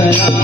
Gracias.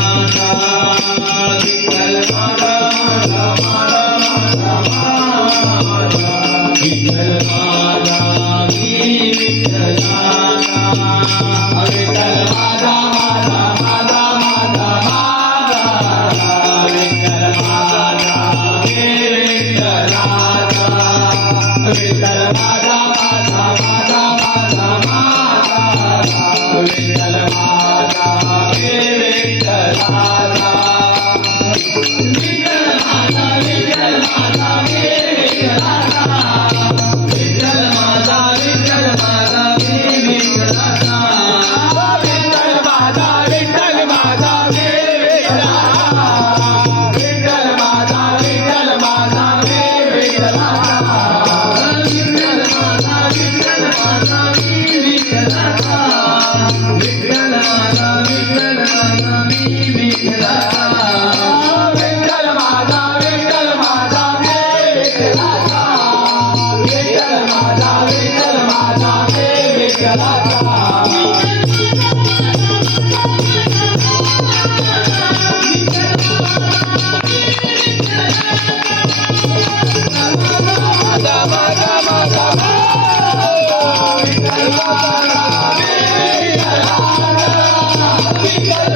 Thank you.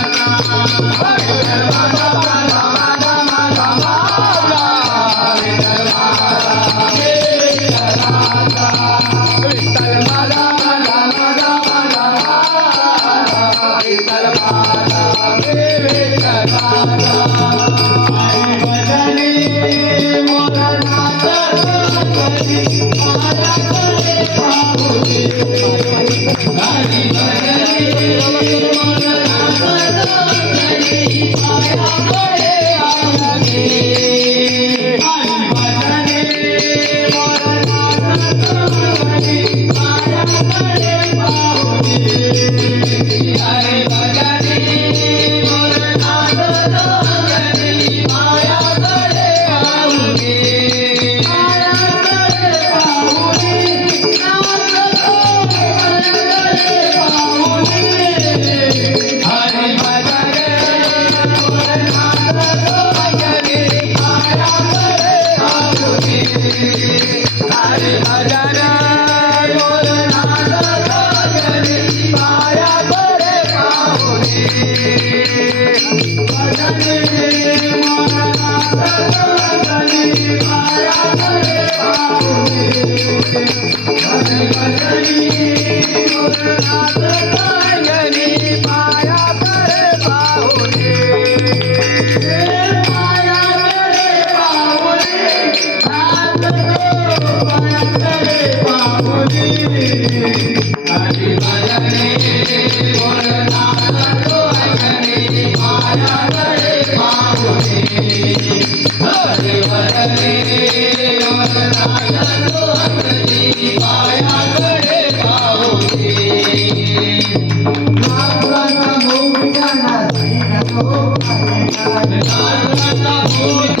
Thank you. Hare Hare Hare Hare Hare सर्वदा भूमि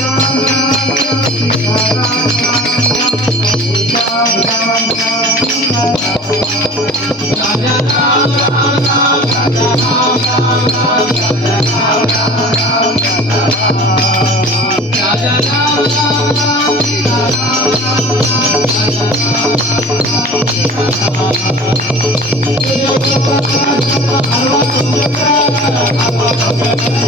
Thank